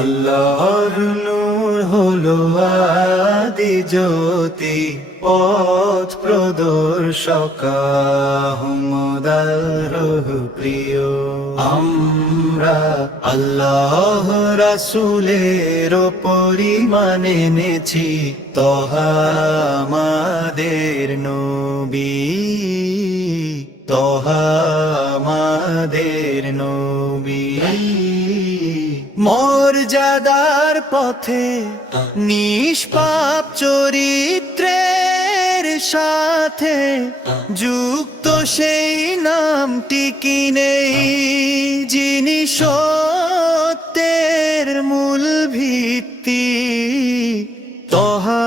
আল্লাহর নূর হলো আদি জ্যোতি, পথ প্রদর্শক আহমদার প্রিয়। আমরা আল্লাহ রাসূলের পরিমাণ এনেছি, তহা আমাদের নবী, তহা আমাদের নবী। মর্যাদার পথে নিষ্পাপ চরিত্রের সাথে যুক্ত সেই নামটি কি নেই, যিনি সত্যের মূল ভিত্তি, তহা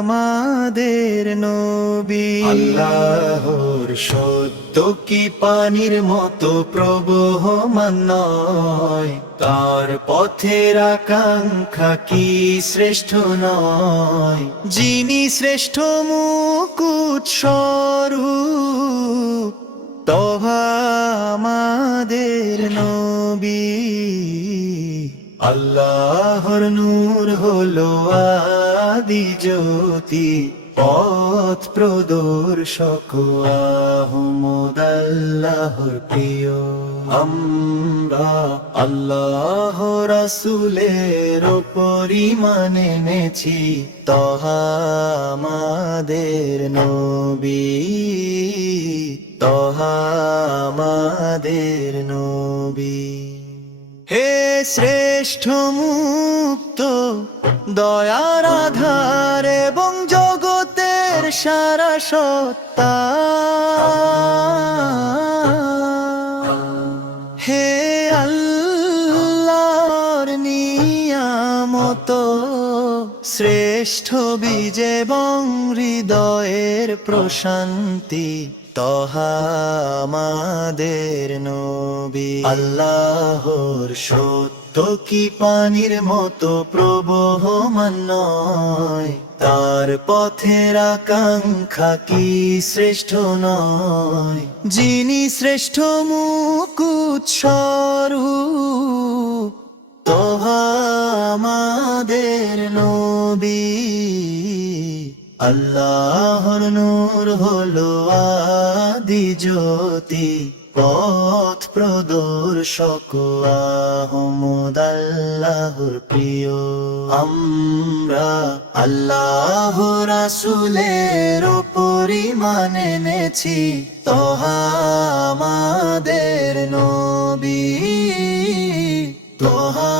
আমাদের নবী। আল্লাহর সত্য কি পানির মতো প্রবহমান নয়, তার পথের আকাঙ্ক্ষা কি শ্রেষ্ঠ নয়, যিনি শ্রেষ্ঠ মুকুট স্বরূপ, তহা আমাদের নবী। আল্লাহর নূর হলো আদি জ্যোতি, পথ প্রদর্শক আহমদ আল্লাহর প্রিয়। আমরা আল্লাহ রাসূলের পরিমাণ এনেছি, তহা আমাদের নবী, তহা আমাদের নবী। হে শ্রেষ্ঠ মুক্ত দয়ার আধার এবং জগতের সারা সত্তা, হে আল্লাহর নিয়ামত, শ্রেষ্ঠ বীজ এবং হৃদয়ের প্রশান্তি, তহা আমাদের নবী। আল্লাহর সত্য কি পানির মতো প্রবহমান নয়, তার পথের আকাঙ্ক্ষা কি শ্রেষ্ঠ নয়, যিনি শ্রেষ্ঠ মুকুট স্বরূপ, তহা আমাদের নবী। আল্লাহর নূর হলো আদি জ্যোতি, পথ প্রদর্শক আহমদ আল্লাহর প্রিয়। আমরা আল্লাহ রাসূলের পরিমাণ এনেছি, তহা আমাদের নবী, তহা